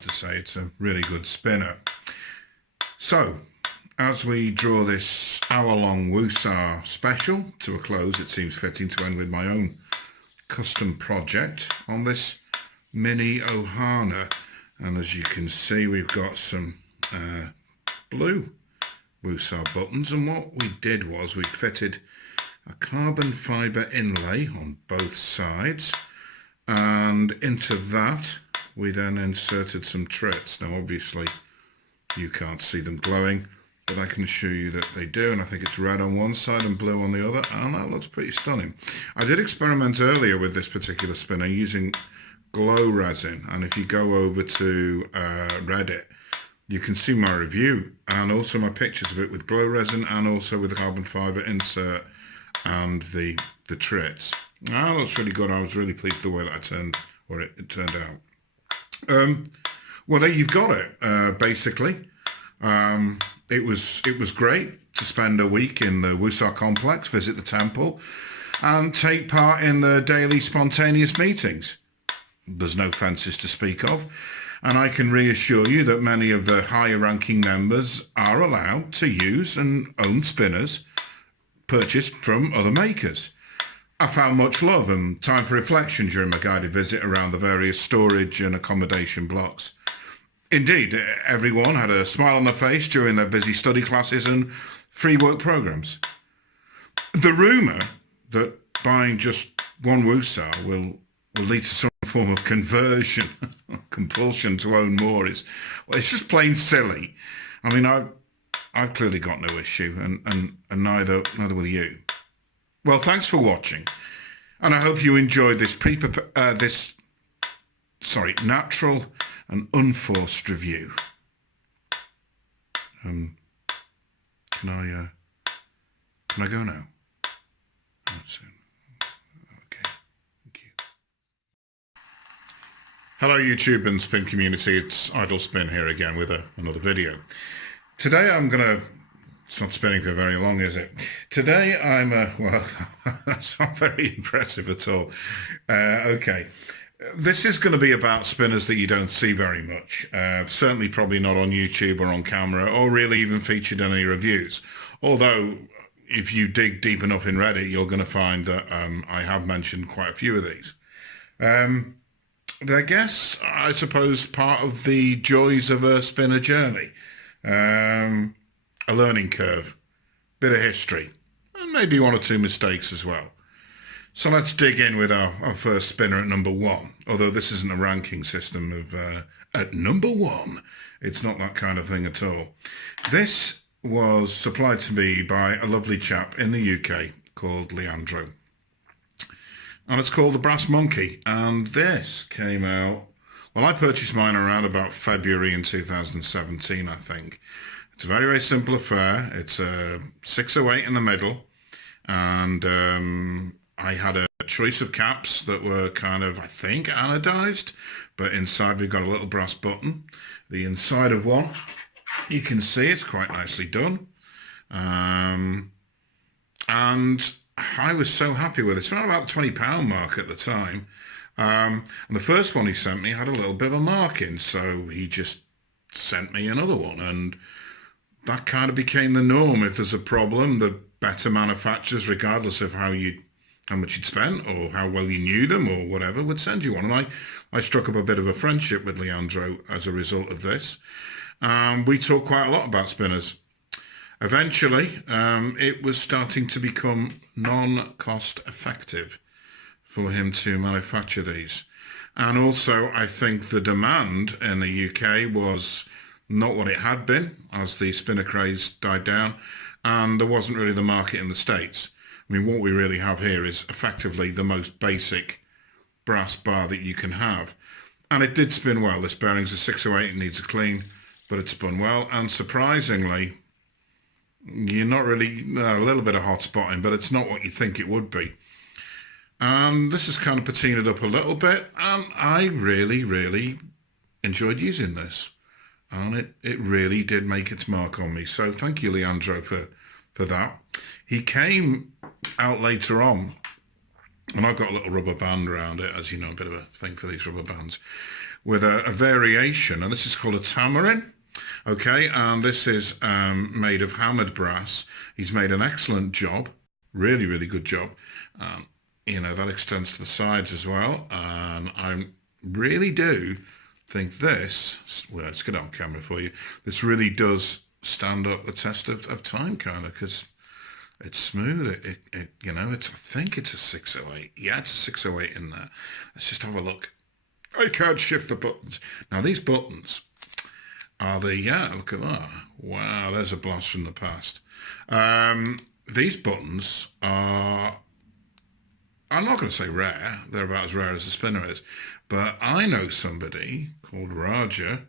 to say it's a really good spinner. So, as we draw this hour-long Woosah special to a close, it seems fitting to end with my own custom project on this mini Ohana. And as you can see, we've got some blue Woosah buttons, and what we did was we fitted a carbon fibre inlay on both sides, and into that we then inserted some trits. Now obviously you can't see them glowing, but I can assure you that they do, and I think it's red on one side and blue on the other, and that looks pretty stunning. I did experiment earlier with this particular spinner using glow resin, and if you go over to Reddit, you can see my review and also my pictures of it with glow resin and also with the carbon fibre insert and the trits. That looks really good. I was really pleased with the way that it turned out. Well, there you've got it. Basically, it was great to spend a week in the Woosah complex, visit the temple, and take part in the daily spontaneous meetings. There's no fences to speak of, and I can reassure you that many of the higher ranking members are allowed to use and own spinners purchased from other makers. I found much love and time for reflection during my guided visit around the various storage and accommodation blocks. Indeed, everyone had a smile on their face during their busy study classes and free work programs. The rumour that buying just one Woosah will lead to some form of conversion, compulsion to own more is, well, it's just plain silly. I mean, I've clearly got no issue, and neither will you. Well, thanks for watching, and I hope you enjoyed this natural and unforced review. Can I go now? That's it. Hello YouTube and spin community, it's Idle Spin here again with another video. Today I'm gonna, it's not spinning for very long, is it? Today well, that's not very impressive at all. Okay, this is going to be about spinners that you don't see very much. Certainly probably not on YouTube or on camera, or really even featured in any reviews. Although, if you dig deep enough in Reddit, you're going to find that I have mentioned quite a few of these. I guess, I suppose, part of the joys of a spinner journey. A learning curve, bit of history, and maybe one or two mistakes as well. So let's dig in with our first spinner at number one. Although this isn't a ranking system of at number one. It's not that kind of thing at all. This was supplied to me by a lovely chap in the UK called Leandro. And it's called the Brass Monkey, and this came out, well, I purchased mine around about February in 2017, I think. It's a very, very simple affair. It's a 608 in the middle, and I had a choice of caps that were kind of, I think, anodized, but inside we've got a little brass button. The inside of one, you can see it's quite nicely done. And I was so happy with it. It's around about the £20 mark at the time. And the first one he sent me had a little bit of a mark in, so he just sent me another one. And that kind of became the norm. If there's a problem, the better manufacturers, regardless of how much you'd spent or how well you knew them or whatever, would send you one. And I struck up a bit of a friendship with Leandro as a result of this. We talked quite a lot about spinners. Eventually, it was starting to become non-cost effective for him to manufacture these. And also, I think the demand in the UK was not what it had been as the spinner craze died down, and there wasn't really the market in the States. I mean, what we really have here is effectively the most basic brass bar that you can have. And it did spin well. This bearing's a 608, it needs a clean, but it spun well, and surprisingly, you're not really, a little bit of hot spotting, but it's not what you think it would be. This has kind of patinaed up a little bit, and I really, really enjoyed using this. And it really did make its mark on me. So thank you, Leandro, for that. He came out later on, and I've got a little rubber band around it, as you know, a bit of a thing for these rubber bands, with a variation, and this is called a tamarin. Okay, and this is made of hammered brass. He's made an excellent job, really, really good job. That extends to the sides as well. And I really do think this, well, let's get it on camera for you. This really does stand up the test of time, kind of, because it's smooth. I think it's a 608. Yeah, it's a 608 in there. Let's just have a look. I can't shift the buttons. Now, these buttons are look at that. Wow, there's a blast from the past. These buttons are, I'm not going to say rare. They're about as rare as the spinner is. But I know somebody called Raja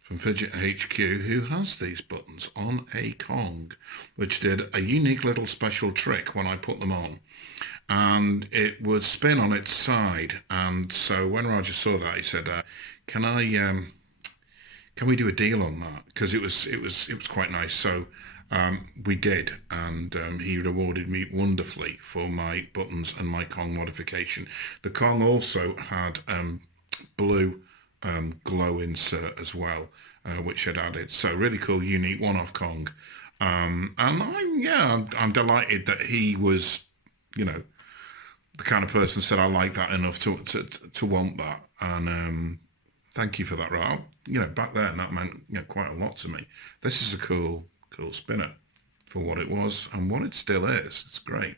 from Fidget HQ who has these buttons on a Kong, which did a unique little special trick when I put them on. And it would spin on its side. And so when Raja saw that, he said, can we do a deal on that? Because it was quite nice. So we did, and he rewarded me wonderfully for my buttons and my Kong modification. The Kong also had blue glow insert as well, which had added. So really cool, unique one-off Kong. And I'm delighted that he was, the kind of person said, I like that enough to want that. And thank you for that, Rob. Back then that meant quite a lot to me. This is a cool spinner for what it was and what it still is. It's great.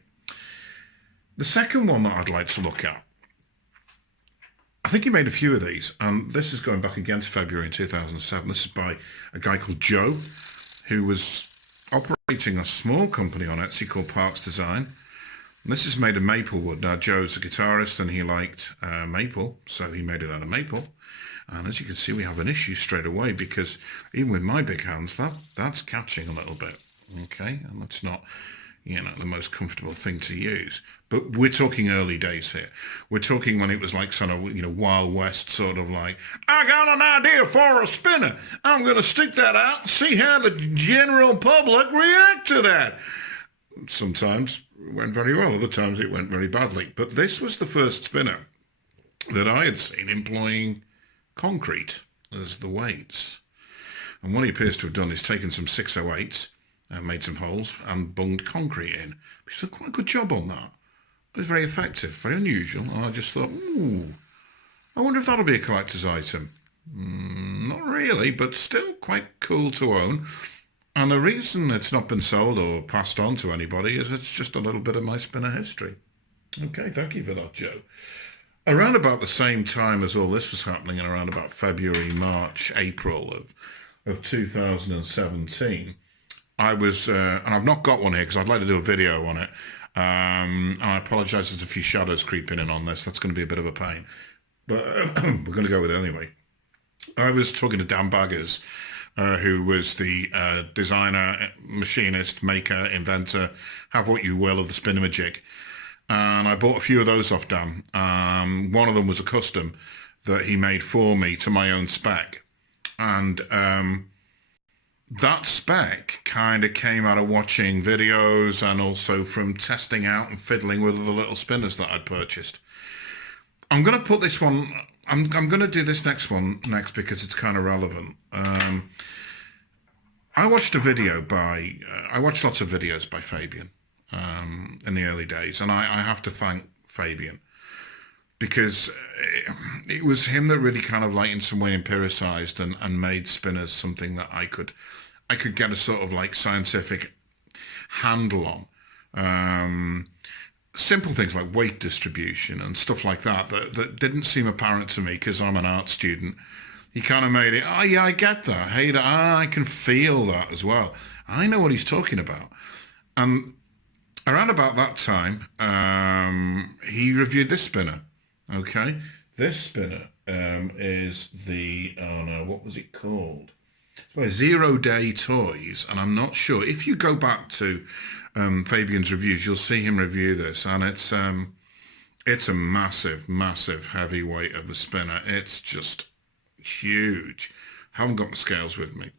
The second one that I'd like to look at, I think he made a few of these, and this is going back again to February 2007. This is by a guy called Joe, who was operating a small company on Etsy called Parks Design. And this is made of maple wood. Now, Joe's a guitarist and he liked maple, so he made it out of maple. And as you can see, we have an issue straight away because even with my big hands, that's catching a little bit. Okay, and that's not, the most comfortable thing to use. But we're talking early days here. We're talking when it was like sort of, Wild West, sort of like, I got an idea for a spinner. I'm going to stick that out and see how the general public react to that. Sometimes it went very well, other times it went very badly. But this was the first spinner that I had seen employing concrete as the weights. And what he appears to have done is taken some 608s and made some holes and bunged concrete in. He's done quite a good job on that. It was very effective, very unusual, and I just thought, I wonder if that'll be a collector's item. Not really, but still quite cool to own. And the reason it's not been sold or passed on to anybody is it's just a little bit of my spinner history. Okay, thank you for that, Joe. Around about the same time as all this was happening, and around about February, March, April of 2017, I was, and I've not got one here because I'd like to do a video on it. I apologise, there's a few shadows creeping in on this. That's going to be a bit of a pain. But we're going to go with it anyway. I was talking to Dan Baggers, who was the designer, machinist, maker, inventor, have what you will, of the Spinamajig. And I bought a few of those off Dan. One of them was a custom that he made for me to my own spec. And that spec kind of came out of watching videos and also from testing out and fiddling with the little spinners that I'd purchased. I'm going to put this one, I'm going to do this next one next because it's kind of relevant. I watched a video by, I watched lots of videos by Fabian in the early days, and I have to thank Fabian because it was him that really kind of like in some way empiricized and made spinners something that I could get a sort of like scientific handle on. Simple things like weight distribution and stuff like that that didn't seem apparent to me because I'm an art student. He kind of made it, oh yeah, I get that. Hey, I can feel that as well. I know what he's talking about. And around about that time, he reviewed this spinner. Okay, this spinner is the, oh no, what was it called? By 0 Day Toys, and I'm not sure. If you go back to Fabian's reviews, you'll see him review this, and it's a massive, massive heavyweight of a spinner. It's just huge. Haven't got my scales with me.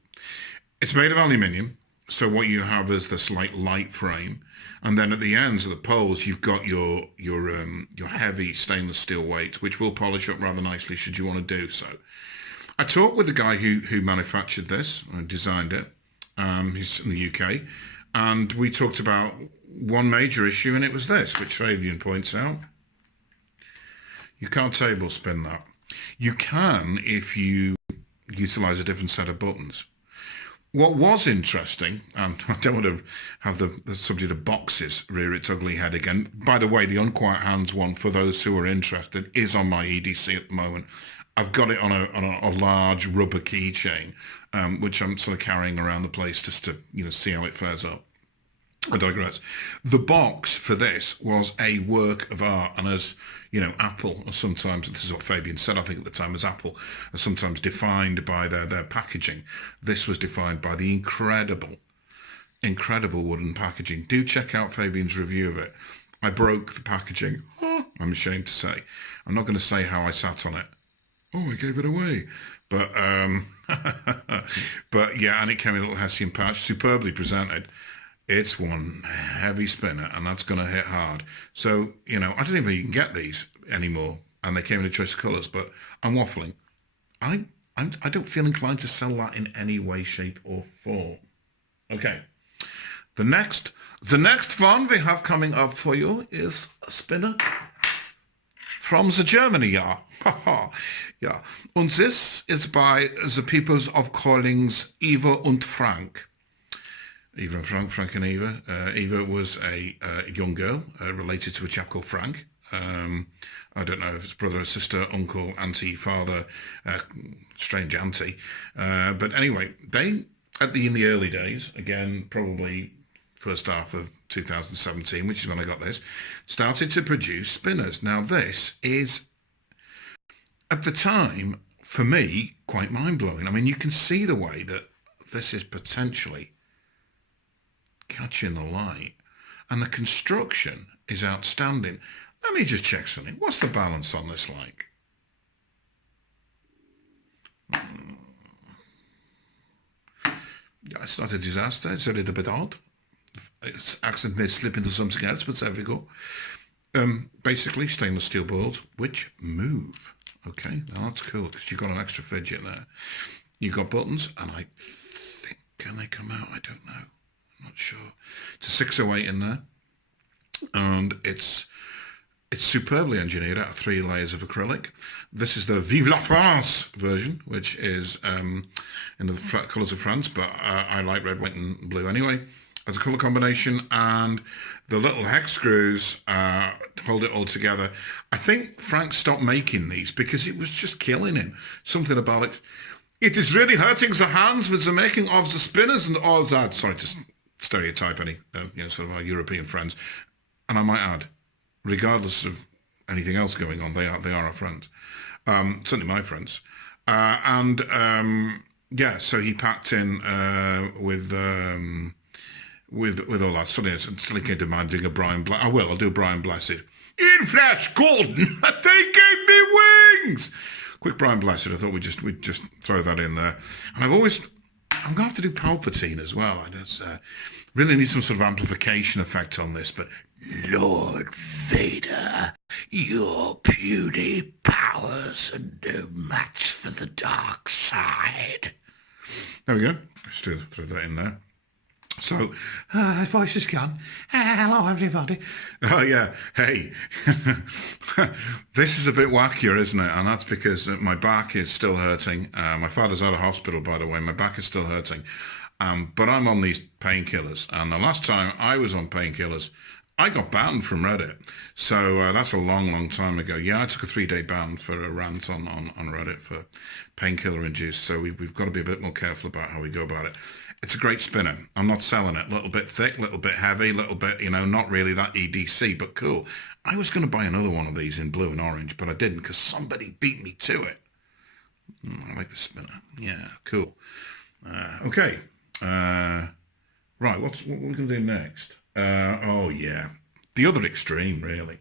It's made of aluminium. So what you have is this like light frame, and then at the ends of the poles you've got your heavy stainless steel weights, which will polish up rather nicely should you want to do so. I talked with the guy who manufactured this and designed it. He's in the UK, and we talked about one major issue, and it was this, which Fabian points out. You can't table spin that. You can if you utilize a different set of buttons. What was interesting, and I don't want to have the subject of boxes rear its ugly head again. By the way, the Unquiet Hands one, for those who are interested, is on my EDC at the moment. I've got it on a large rubber keychain, which I'm sort of carrying around the place just to see how it fares up. I digress. The box for this was a work of art, and as Apple, or sometimes, this is what Fabian said, I think at the time, as Apple are sometimes defined by their packaging, this was defined by the incredible wooden packaging. Do check out Fabian's review of it. I broke the packaging, I'm ashamed to say. I'm not going to say how I sat on it. Oh, I gave it away. But, but yeah, and it came in a little Hessian pouch, superbly presented. It's one heavy spinner, and that's going to hit hard. So, I don't even know if you can get these anymore, and they came in a choice of colours, but I'm waffling. I don't feel inclined to sell that in any way, shape, or form. Okay. The next one we have coming up for you is a spinner from the Germany, yeah. Yeah. And this is by the peoples of Callings, Eva and Frank. Eva and Frank and Eva. Eva was a young girl related to a chap called Frank. I don't know if it's brother or sister, uncle, auntie, father, strange auntie. But anyway, they, in the early days, again, probably first half of 2017, which is when I got this, started to produce spinners. Now this is, at the time, for me, quite mind-blowing. I mean, you can see the way that this is potentially catching the light, and the construction is outstanding. Let me just check something. What's the balance on this like? Yeah, it's not a disaster. It's a little bit odd. Its accent may slip into something else, but there we go. Basically, stainless steel balls which move. Okay, now that's cool because you've got an extra fidget there. You've got buttons, and I think, can they come out? I don't know. I'm not sure. It's a 608 in there, and it's superbly engineered out of 3 layers of acrylic. This is the Vive la France version, which is in the colours of France, but I like red, white and blue anyway as a colour combination, and the little hex screws hold it all together. I think Frank stopped making these because it was just killing him. Something about it. It is really hurting the hands with the making of the spinners and all that. Sorry to stereotype any, sort of our European friends. And I might add, regardless of anything else going on, they are our friends. Certainly my friends. Yeah, so he packed in with all that. Suddenly came to mind doing a Brian Blessed. I'll do a Brian Blessed. In Flash Gordon, they gave me wings. Quick Brian Blessed. I thought we'd just throw that in there. And I'm going to have to do Palpatine as well. I just really need some sort of amplification effect on this. But Lord Vader, your puny powers are no match for the dark side. There we go. Just throw that in there. So, voice is gone. Hello, everybody. Oh, yeah. Hey, this is a bit wackier, isn't it? And that's because my back is still hurting. My father's out of hospital, by the way. My back is still hurting. But I'm on these painkillers. And the last time I was on painkillers, I got banned from Reddit. So that's a long, long time ago. Yeah, I took a 3-day ban for a rant on Reddit for painkiller induced. So we've got to be a bit more careful about how we go about it. It's a great spinner. I'm not selling it. A little bit thick, a little bit heavy, a little bit, not really that EDC, but cool. I was going to buy another one of these in blue and orange, but I didn't because somebody beat me to it. I like the spinner. Yeah, cool. Okay. Right, what are we going to do next? Oh, yeah. The other extreme, really.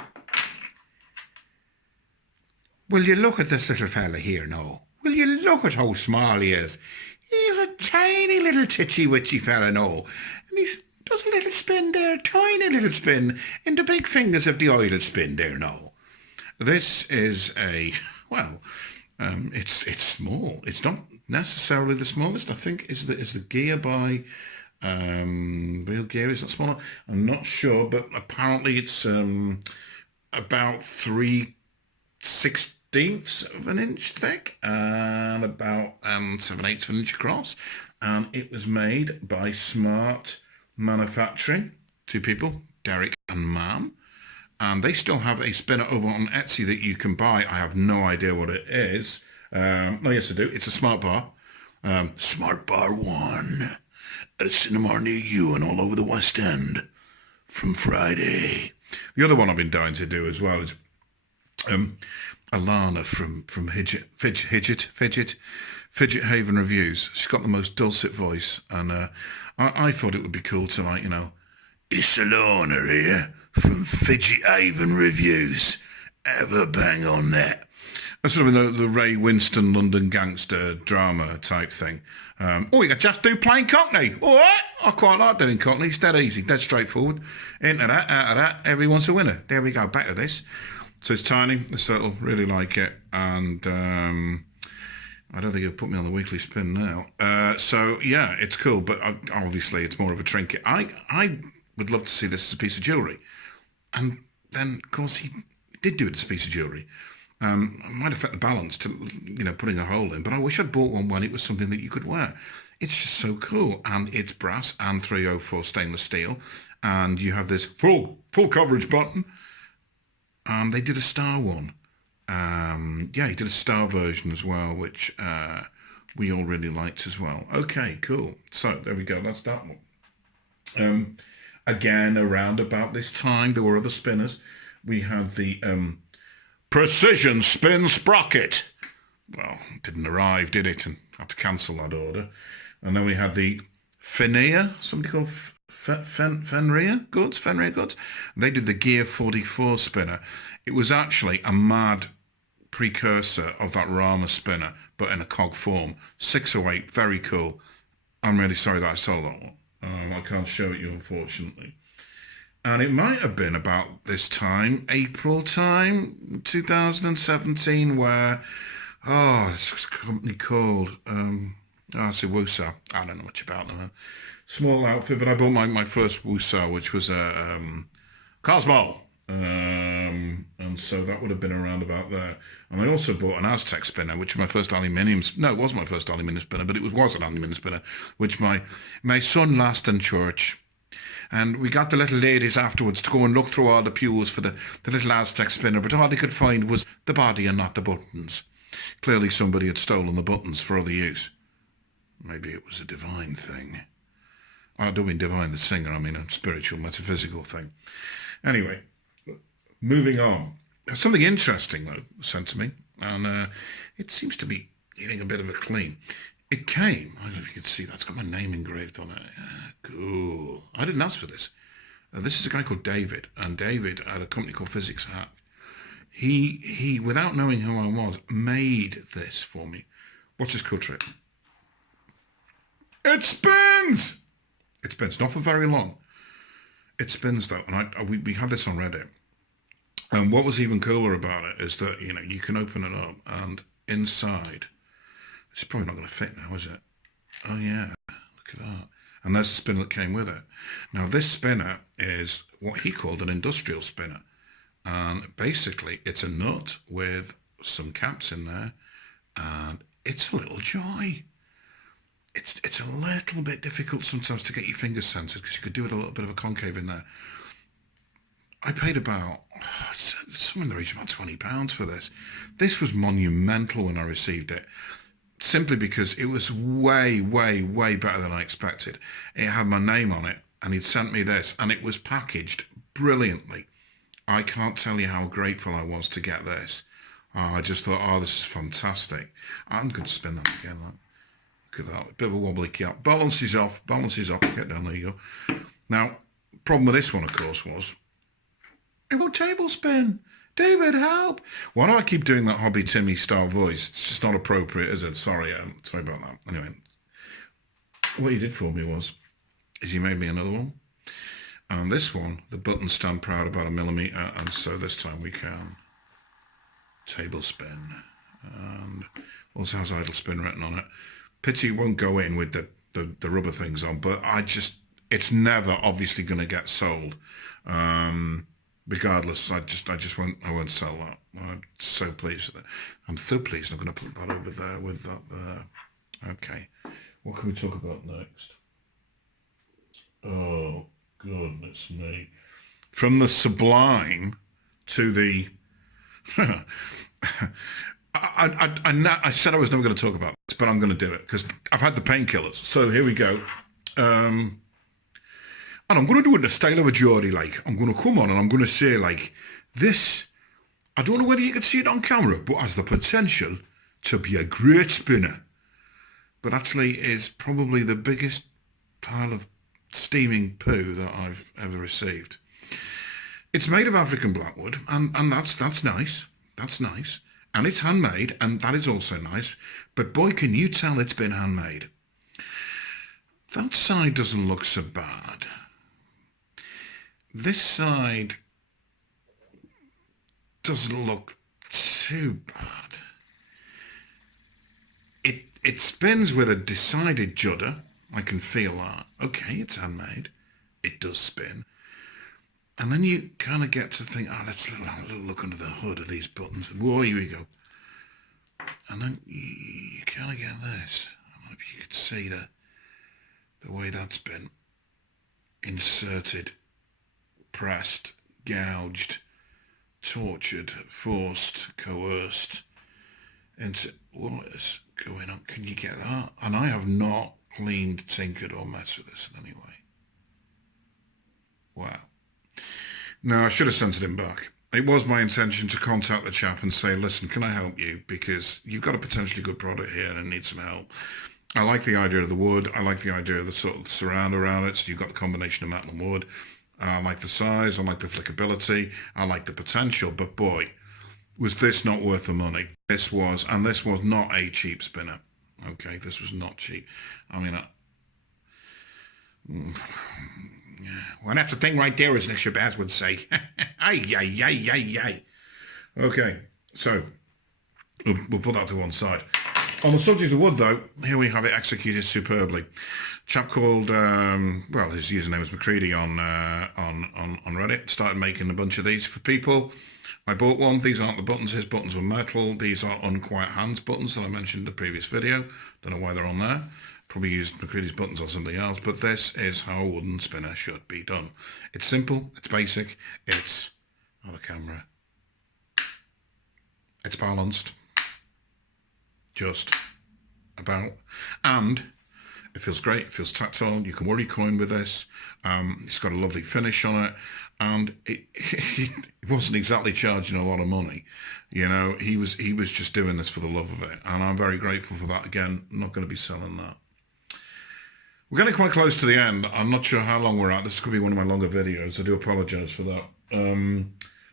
Will you look at this little fella here now? Will you look at how small he is? He's a a tiny little titchy-witchy fella, no. And he does a little spin there, tiny little spin, in the big fingers of the idle spin there, no. This is a, well, it's small. It's not necessarily the smallest. I think is the gear by Real Gear. Is that smaller? I'm not sure, but apparently it's about 3/16 of an inch thick and about 7/8 of an inch across. And it was made by Smart Manufacturing. Two people, Derek and Mam. And they still have a spinner over on Etsy that you can buy. I have no idea what it is. Oh, yes, I do. It's a Smart Bar. Smart Bar 1 at a cinema near you and all over the West End from Friday. The other one I've been dying to do as well is Alana from Fidget Haven Reviews. She's got the most dulcet voice. And I thought it would be cool to, like, you know, it's Alana here from Fidget Haven Reviews. Have a bang on that. That's sort of the Ray Winston London gangster drama type thing. You could just do plain Cockney. All right, I quite like doing Cockney. It's dead easy, dead straightforward. Into that, out of that, everyone's a winner. There we go, back to this. So it's tiny, this little, really like it. And I don't think it'll put me on the weekly spin now. So yeah, it's cool, but obviously it's more of a trinket. I would love to see this as a piece of jewellery. And then, of course, he did do it as a piece of jewellery. It might affect the balance to, you know, putting a hole in, but I wish I'd bought one when it was something that you could wear. It's just so cool. And it's brass and 304 stainless steel. And you have this full coverage button. And they did a star one. He did a star version as well, which we all really liked as well. Okay, cool. So there we go. That's that one. Again, around about this time, there were other spinners. We had the Precision Spin Sprocket. Well, it didn't arrive, did it? And I had to cancel that order. And then we had the Fenrir, somebody called Fenrir Goods. They did the Gear 44 spinner. It was actually a mad precursor of that Rama spinner, but in a cog form. 608, very cool. I'm really sorry that I sold that one. I can't show it you, unfortunately. And it might have been about this time, April time, 2017, where, this was a company called, it's a Woosah. I don't know much about them. Small outfit, but I bought my first Woosah, which was a Cosmo. And so that would have been around about there. And I also bought an Aztec spinner, which was my first aluminium. No, it wasn't my first aluminium spinner, but it was an aluminium spinner, which my son lost in church. And we got the little ladies afterwards to go and look through all the pews for the little Aztec spinner, but all they could find was the body and not the buttons. Clearly somebody had stolen the buttons for other use. Maybe it was a divine thing. I don't mean divine the singer, I mean a spiritual, metaphysical thing. Anyway, moving on. Something interesting, though, sent to me, and it seems to be getting a bit of a clean. It came, I don't know if you can see that, it's got my name engraved on it. Cool. I didn't ask for this. This is a guy called David, and David had a company called Physics Hack. He, without knowing who I was, made this for me. Watch this cool trick. It spins! It spins, not for very long. It spins though, and we have this on Reddit. And what was even cooler about it is that, you know, you can open it up and inside, it's probably not going to fit now, is it? Oh yeah, look at that. And there's the spinner that came with it. Now this spinner is what he called an industrial spinner. And basically it's a nut with some caps in there, and it's a little joy. It's a little bit difficult sometimes to get your fingers centered because you could do with a little bit of a concave in there. I paid about, somewhere in the region of about £20 for this. This was monumental when I received it, simply because it was way, way, way better than I expected. It had my name on it, and he'd sent me this, and it was packaged brilliantly. I can't tell you how grateful I was to get this. I just thought, this is fantastic. I'm going to spin that again. Look at that, a bit of a wobbly cap. Balances off, get down, there you go. Now, problem with this one, of course, was it won't table spin. David, help. Why do I keep doing that Hobby Timmy style voice? It's just not appropriate, is it? Sorry about that. Anyway, what he did for me is he made me another one. And this one, the buttons stand proud about 1mm, and so this time we can table spin. And also has idle spin written on it. Pity won't go in with the rubber things on, but it's never obviously going to get sold. Regardless, I won't sell that. I'm so pleased with it. I'm so pleased. I'm going to put that over there with that there. Okay, what can we talk about next? Oh, goodness me. From the sublime to the... I said I was never going to talk about this, but I'm going to do it because I've had the painkillers. So here we go. And I'm going to do it in the style of a Geordie, like. I'm going to come on and I'm going to say, like, this, I don't know whether you can see it on camera, but has the potential to be a great spinner. But actually is probably the biggest pile of steaming poo that I've ever received. It's made of African blackwood, and that's nice. That's nice. And it's handmade, and that is also nice. But boy, can you tell it's been handmade. That side doesn't look so bad. This side doesn't look too bad. It spins with a decided judder. I can feel that. Okay, it's handmade. It does spin. And then you kind of get to think, oh, let's have a little look under the hood of these buttons. Whoa, here we go. And then you kind of get this. I don't know if you could see the way that's been inserted, pressed, gouged, tortured, forced, coerced into what is going on. Can you get that? And I have not cleaned, tinkered or messed with this in any way. Wow. No, I should have sent it in back. It was my intention to contact the chap and say, listen, can I help you? Because you've got a potentially good product here and it needs some help. I like the idea of the wood. I like the idea of the sort of surround around it. So you've got the combination of metal and wood. I like the size. I like the flickability. I like the potential. But boy, was this not worth the money? This was, and this was not a cheap spinner. Okay, this was not cheap. I mean, yeah. Well, that's the thing right there, isn't it? Shabazz would say. Ay, ay, ay, ay, ay. Okay, so we'll put that to one side. On the subject of wood, though, here we have it executed superbly. Chap called, well, his username was McCready on Reddit. Started making a bunch of these for people. I bought one. These aren't the buttons. His buttons were metal. These are Unquiet Hands buttons that I mentioned in the previous video. Don't know why they're on there. Probably used McCready's buttons or something else, but this is how a wooden spinner should be done. It's simple, it's basic, it's on a camera. It's balanced, just about, and it feels great, it feels tactile. You can worry coin with this. It's got a lovely finish on it, and it wasn't exactly charging a lot of money. You know, he was just doing this for the love of it, and I'm very grateful for that. Again, I'm not going to be selling that. We're getting quite close to the end. I'm not sure how long we're at. This could be one of my longer videos. I do apologise for that.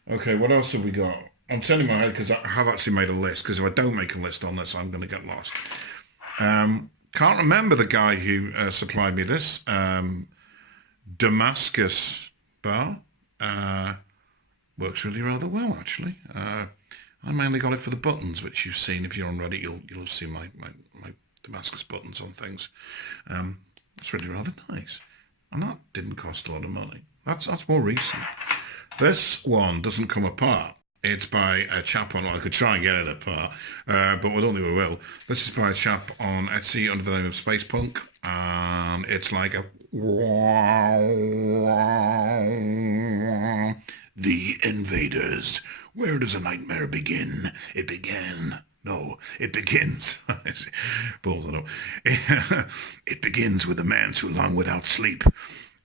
Okay, what else have we got? I'm turning my head because I have actually made a list, because if I don't make a list on this, I'm going to get lost. Can't remember the guy who supplied me this. Damascus bar. Works really rather well, actually. I mainly got it for the buttons, which you've seen. If you're on Reddit, you'll see my Damascus buttons on things. It's really rather nice. And that didn't cost a lot of money. That's more recent. This one doesn't come apart. It's by a chap on, well, I could try and get it apart, but I don't think we will. This is by a chap on Etsy under the name of Space Punk, and it's like a... The Invaders. Where does a nightmare begin? It began... No, it begins. Balls it up. It begins with a man too long without sleep.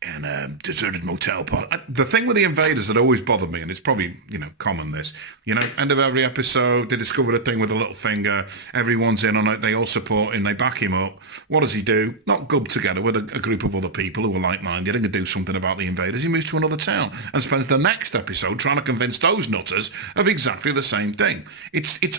in a deserted motel park. The thing with the invaders that always bothered me, and it's probably, common this, end of every episode, they discover a thing with a little finger, everyone's in on it, they all support him, they back him up. What does he do? Not gub together with a group of other people who are like-minded and can do something about the invaders. He moves to another town and spends the next episode trying to convince those nutters of exactly the same thing.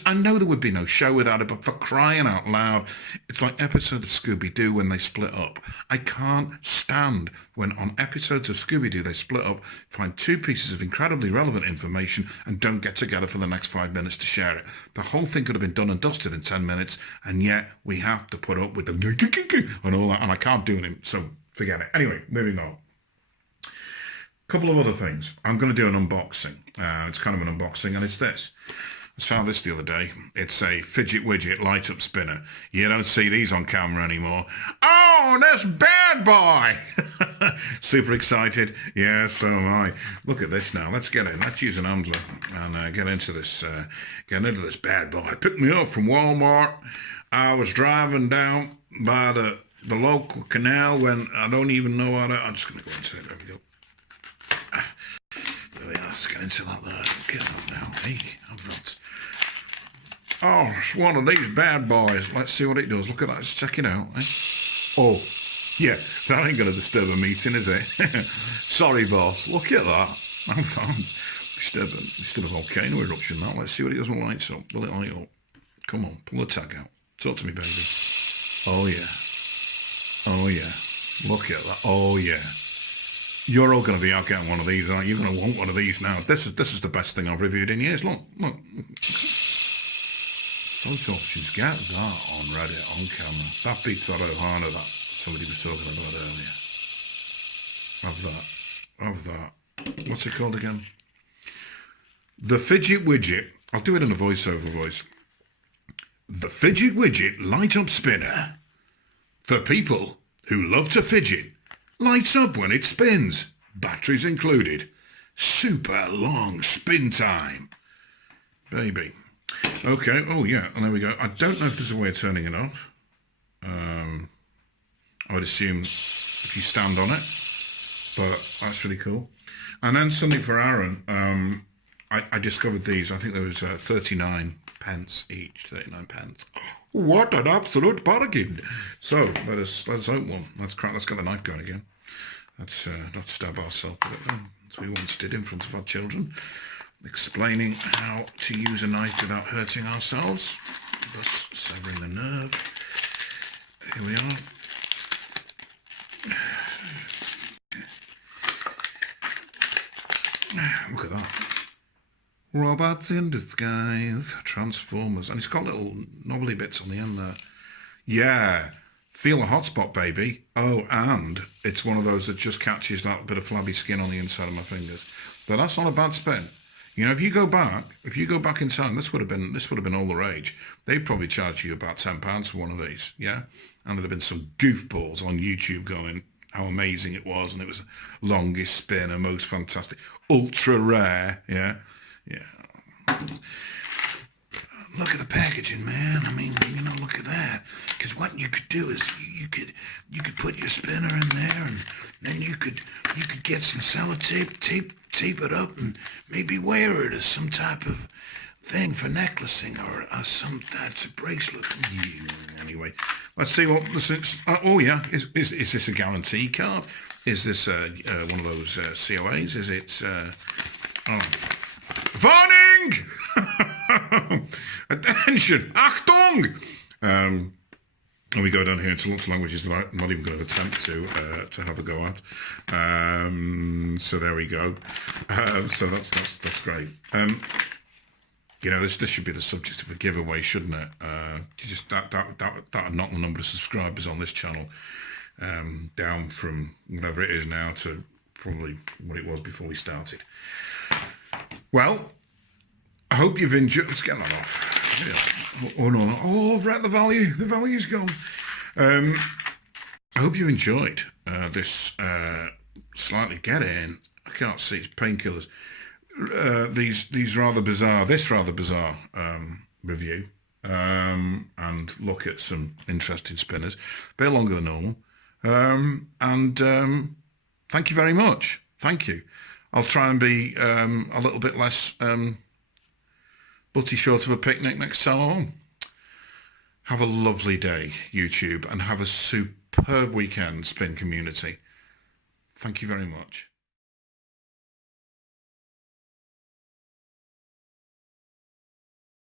I know there would be no show without it, but for crying out loud, it's like episode of Scooby-Doo when they split up. I can't stand when on episodes of Scooby-Doo they split up, find two pieces of incredibly relevant information and don't get together for the next 5 minutes to share it. The whole thing could have been done and dusted in 10 minutes, and yet we have to put up with them and all that, and I can't do it, so forget it. Anyway, moving on. Couple of other things. I'm going to do an unboxing. It's kind of an unboxing, and it's this. I found this the other day. It's a fidget widget light up spinner. You don't see these on camera anymore. Oh, this bad boy! Super excited. Yeah, so am I. Look at this now. Let's get in. Let's use an handler and get into this bad boy. Picked me up from Walmart. I was driving down by the local canal when I don't even know how to... I'm just going to go into it. There we go. There we are. Let's get into that there. Get that now. Hey, I've got... Oh, it's one of these bad boys. Let's see what it does. Look at that. Let's check it out. Eh? Oh, yeah. That ain't going to disturb a meeting, is it? Sorry, boss. Look at that. I'm fine. Disturb a volcano eruption, that. Let's see what it does when it lights up. Will it light up? Come on. Pull the tag out. Talk to me, baby. Oh, yeah. Oh, yeah. Look at that. Oh, yeah. You're all going to be out getting one of these, aren't you? You're going to want one of these now. This is the best thing I've reviewed in years. Look. Photo options, get that on Reddit on camera. That beats that Ohana that somebody was talking about earlier. Have that. What's it called again? The fidget widget. I'll do it in a voiceover voice. The fidget widget light up spinner. For people who love to fidget. Lights up when it spins. Batteries included. Super long spin time. Baby. Okay, oh yeah, and there we go. I don't know if there's a way of turning it off. I would assume if you stand on it, but that's really cool. And then something for Aaron. I discovered these. I think there was 39 pence each, 39 pence. What an absolute bargain. So let's open one. Let's get the knife going again. Let's not stab ourselves with it, as we once did in front of our children. Explaining how to use a knife without hurting ourselves, thus severing the nerve. Here we are. Look at that. Robots in disguise, Transformers. And it's got little knobbly bits on the end there. Yeah, feel a hotspot, baby. Oh, and it's one of those that just catches that bit of flabby skin on the inside of my fingers. But that's not a bad spin. If you go back in time, this would have been all the rage. They'd probably charge you about £10 for one of these, yeah? And there'd have been some goofballs on YouTube going how amazing it was, and it was the longest spin and most fantastic, ultra rare, yeah? Yeah. Look at the packaging, man. I mean, look at that. Because what you could do is you could put your spinner in there, and then you could get some sellotape, tape it up, and maybe wear it as some type of thing for necklacing or some type of bracelet. Anyway, let's see what this is. Oh yeah, is this a guarantee card? Is this one of those COAs? Is it? Warning! Attention! Achtung! And we go down here into lots of languages that I'm not even going to attempt to have a go at. So there we go. So that's great. This should be the subject of a giveaway, shouldn't it? Just that knock the number of subscribers on this channel down from whatever it is now to probably what it was before we started. Well, I hope you've enjoyed... Let's get that off. Yeah. Oh, no. Oh, I've read the value. The value's gone. I hope you enjoyed this slightly... Get in. I can't see. It's painkillers. This rather bizarre review. And look at some interesting spinners. A bit longer than normal. Thank you very much. Thank you. I'll try and be a little bit less butty short of a picnic next time I'm on. Have a lovely day, YouTube, and have a superb weekend, Spin community. Thank you very much.